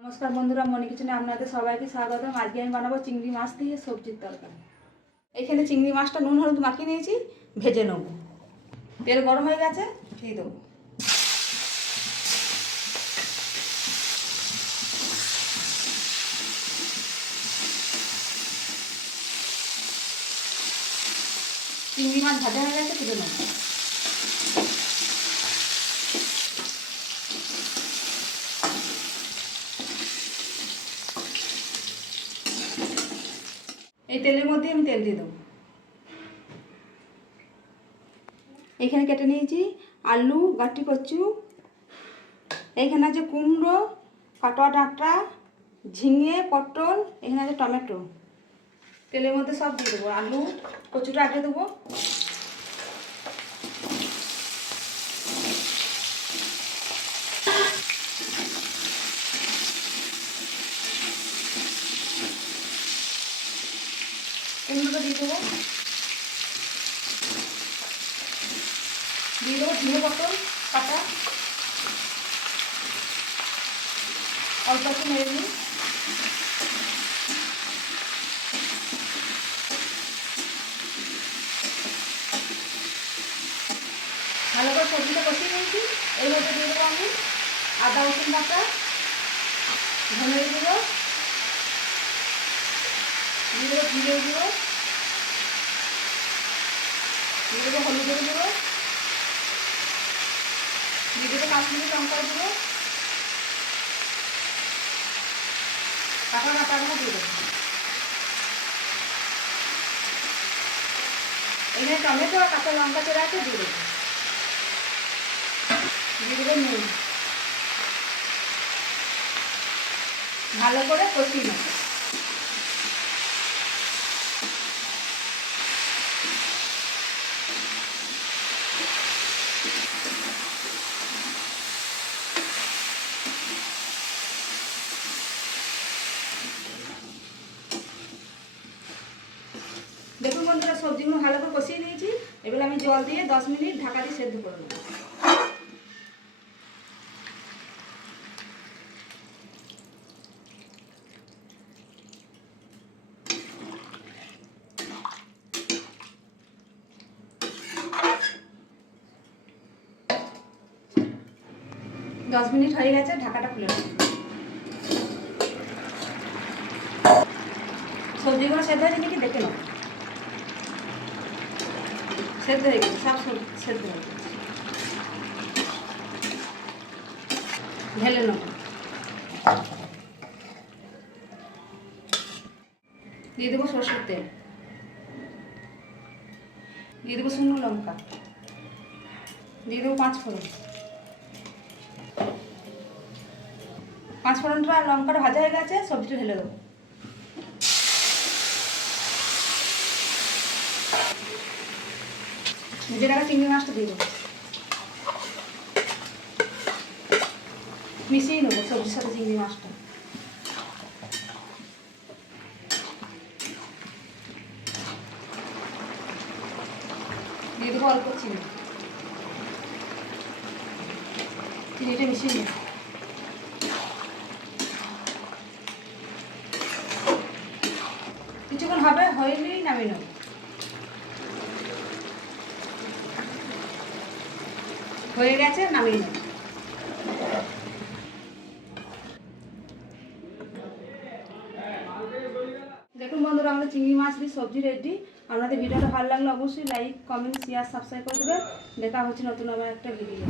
नमस्कार बंधुरा मनी किचेने आपनादेर सबाइके स्वागतम। आज के आमि बानाबो चिंगड़ी माछ दिए सब्जिर तरकारी। एखाने चिंगड़ी माछटा नुन हलुद माखिये निয়েছি, भेजे नेब। तेल गरम हये गेছে, দিয়ে দেব। চিংড়ি মাছ ভাজা হয়ে গেছে, তুলে নেব। এই তেলের মধ্যে আমি তেল দিয়ে দেবো। এখানে কেটে নিয়েছি আলু, গাটি কচু, এখানে আছে কুমড়ো, কাটোয়া ডাঁটা, ঝিঙে, পটল, এখানে আছে টমেটো। তেলের মধ্যে সব দিয়ে দেবো। আলু কচুটা আগে দেবো। কুমড়োটা দিয়ে দেবো। দিয়ে দেবো ঝিঙে পটল কাটা, অল্প একটু নেড়ে নিই। ভালো করে সবজিটা কষিয়ে নিয়েছি। এর মধ্যে দিয়ে দেবো আমি আদা রসুন বাটা, ধনে গুঁড়ো, দিয়ে দেবো জিরে গুঁড়ো, দিয়ে দেবো হলুদের গুঁড়ো, দিয়ে দেবো কাশ্মীরি লঙ্কার গুঁড়ো, কাঁচা লঙ্কাগুলো দিয়ে দেবো। এখানে টমেটো আর কাঁচা লঙ্কা চেরা আছে, দিয়ে দেবো। দিয়ে দেবো নুন। ভালো করে কষিয়ে নেব। দেখুন বন্ধুরা, সবজিগুলো ভালো করে কষিয়ে নিয়েছি। এবার আমি জল দিয়ে 10 মিনিট ঢাকা দিয়ে সেদ্ধ করে নেব। দশ মিনিট হয়ে গেছে, ঢাকাটা খুলে নেব। সবজিগুলো সেদ্ধ হয়েছে নাকি দেখে নেব। সেদ্ধ হয়ে গেছে, সব সেদ্ধ হয়ে গেছে। ঢেলে নেব। দিয়ে দেবো সরষের তেল, দিয়ে দেবো শুকনো লঙ্কা, দিয়ে দেবো 5 ফোড়ন। 5 ফোড়নটা লঙ্কাটা ভাজা হয়ে গেছে, সবজিটা ঢেলে দেবো। ভেজে রাখা চিংড়ি মাছটা দিয়ে দেবো। মিশিয়ে নেবো সবজির সাথে চিংড়ি মাছটা। দিয়ে দেবো অল্প চিনি। চিনিটা মিশিয়ে নেব। কিছুক্ষণ হবে, হয়নি নামিয়ে নেব। হয়ে গেছে, নামিয়ে নেব। দেখুন বন্ধুরা, আমাদের চিংড়ি মাছ দিয়ে সবজি রেডি। আপনাদের ভিডিওটা ভালো লাগলে অবশ্যই লাইক, কমেন্ট, শেয়ার, সাবস্ক্রাইব করে দেবেন। দেখা হচ্ছে নতুন আবার একটা ভিডিও।